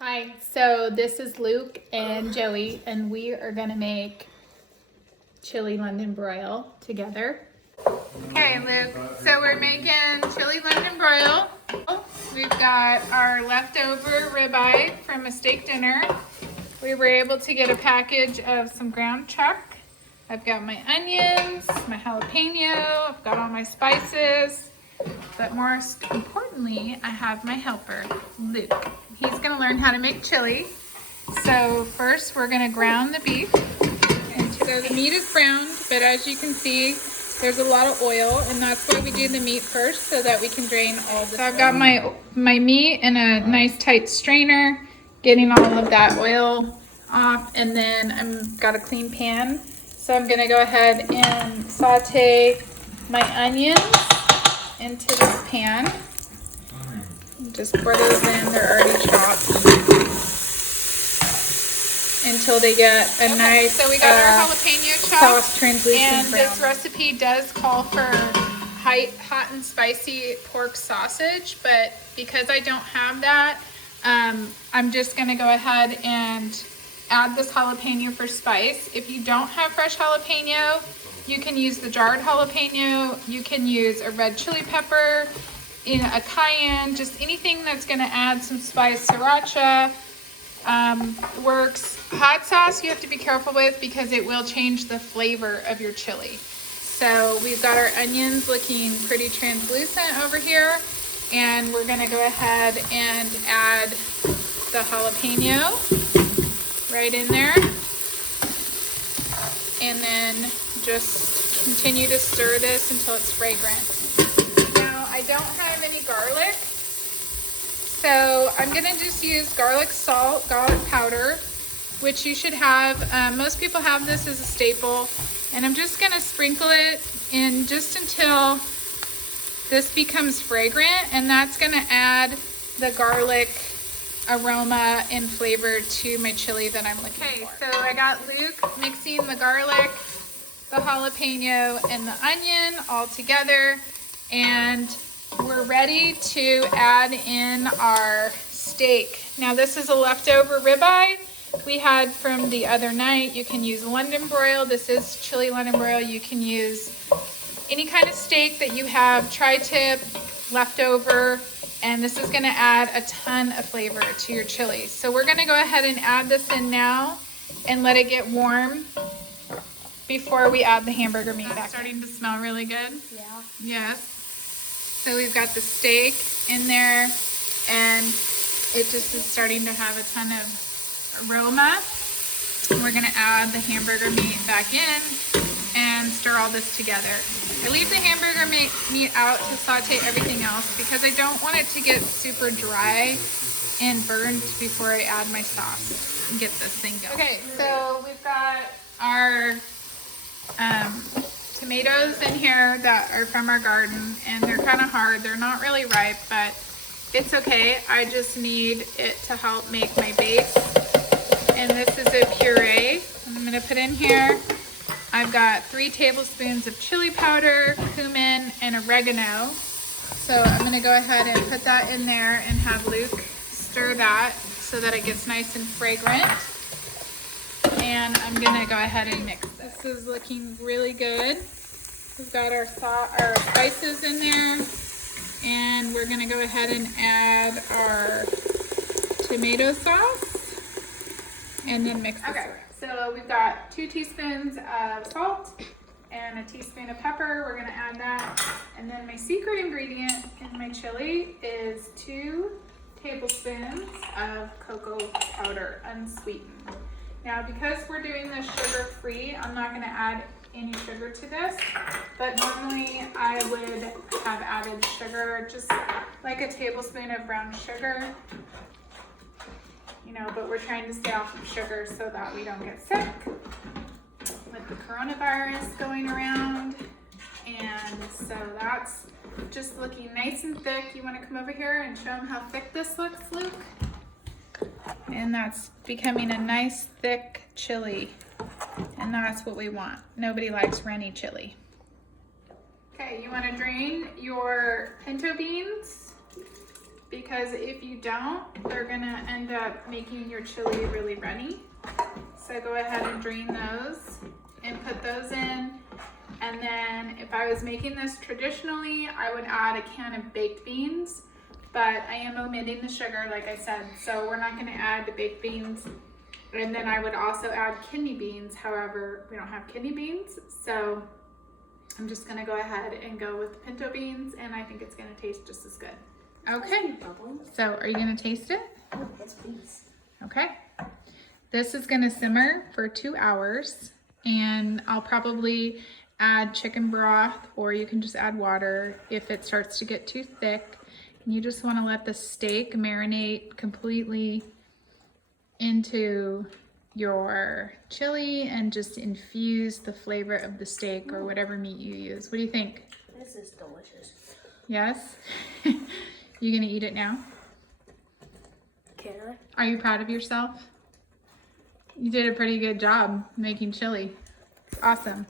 Hi, so this is Luke and Joey, and we are gonna make chili London broil together. Okay, Luke, so we're making chili London broil. We've got our leftover ribeye from a steak dinner. We were able to get a package of some ground chuck. I've got my onions, my jalapeno, I've got all my spices, but most importantly, I have my helper, Luke. He's gonna learn how to make chili. So first we're gonna ground the beef. And so the meat is browned, but as you can see, there's a lot of oil, and that's why we do the meat first, so that we can drain all the. So I've got my meat in a nice tight strainer, getting all of that oil off, and then I've got a clean pan. So I'm gonna go ahead and saute my onions into this pan. Just pour those in, they're already chopped, until they get a nice, so we got our jalapeno chopped, soft, translucent and brown. This recipe does call for hot and spicy pork sausage, but because I don't have that, I'm just gonna go ahead and add this jalapeno for spice. If you don't have fresh jalapeno, you can use the jarred jalapeno, you can use a red chili pepper, in a cayenne, just anything that's gonna add some spice. Sriracha works. Hot sauce you have to be careful with because it will change the flavor of your chili. So we've got our onions looking pretty translucent over here, and we're gonna go ahead and add the jalapeno right in there, and then just continue to stir this until it's fragrant. I don't have any garlic, so I'm gonna just use garlic salt, garlic powder, which you should have. Most people have this as a staple, and I'm just gonna sprinkle it in just until this becomes fragrant, and that's gonna add the garlic aroma and flavor to my chili that I'm looking for. So I got Luke mixing the garlic, the jalapeno, and the onion all together, and we're ready to add in our steak. Now this is a leftover ribeye we had from the other night. You can use London broil. This is chili London broil. You can use any kind of steak that you have, tri-tip, leftover, and this is gonna add a ton of flavor to your chili. So we're gonna go ahead and add this in now and let it get warm before we add the hamburger meat back. It's starting to smell really good. Yeah. Yes. So we've got the steak in there, and it just is starting to have a ton of aroma. We're gonna add the hamburger meat back in and stir all this together. I leave the hamburger meat out to saute everything else because I don't want it to get super dry and burned before I add my sauce and get this thing going. Okay, so we've got our tomatoes in here that are from our garden, and they're kind of hard. They're not really ripe, but it's okay. I just need it to help make my base. And this is a puree I'm gonna put in here. I've got 3 tablespoons of chili powder, cumin, and oregano. So I'm gonna go ahead and put that in there and have Luke stir that so that it gets nice and fragrant. And I'm gonna go ahead and mix this. This is looking really good. We've got our spices in there, and we're gonna go ahead and add our tomato sauce and then mix this. Okay, so we've got 2 teaspoons of salt and a teaspoon of pepper. We're gonna add that. And then my secret ingredient in my chili is 2 tablespoons of cocoa powder, unsweetened. Now, because we're doing this sugar-free, I'm not gonna add any sugar to this, but normally I would have added sugar, just like a tablespoon of brown sugar, you know, but we're trying to stay off of sugar so that we don't get sick with the coronavirus going around. And so that's just looking nice and thick. You want to come over here and show them how thick this looks, Luke? And that's becoming a nice thick chili, and that's what we want. Nobody likes runny chili. Okay, you want to drain your pinto beans because if you don't, they're gonna end up making your chili really runny. So go ahead and drain those and put those in. And then if I was making this traditionally, I would add a can of baked beans, but I am omitting the sugar, like I said, so we're not gonna add the baked beans. And then I would also add kidney beans. However, we don't have kidney beans, so I'm just gonna go ahead and go with the pinto beans, and I think it's gonna taste just as good. Okay, so are you gonna taste it? Yes, please. Okay. This is gonna simmer for 2 hours, and I'll probably add chicken broth, or you can just add water if it starts to get too thick. And you just wanna let the steak marinate completely into your chili and just infuse the flavor of the steak or whatever meat you use. What do you think? This is delicious. Yes? You gonna eat it now? Can I? Are you proud of yourself? You did a pretty good job making chili. It's awesome.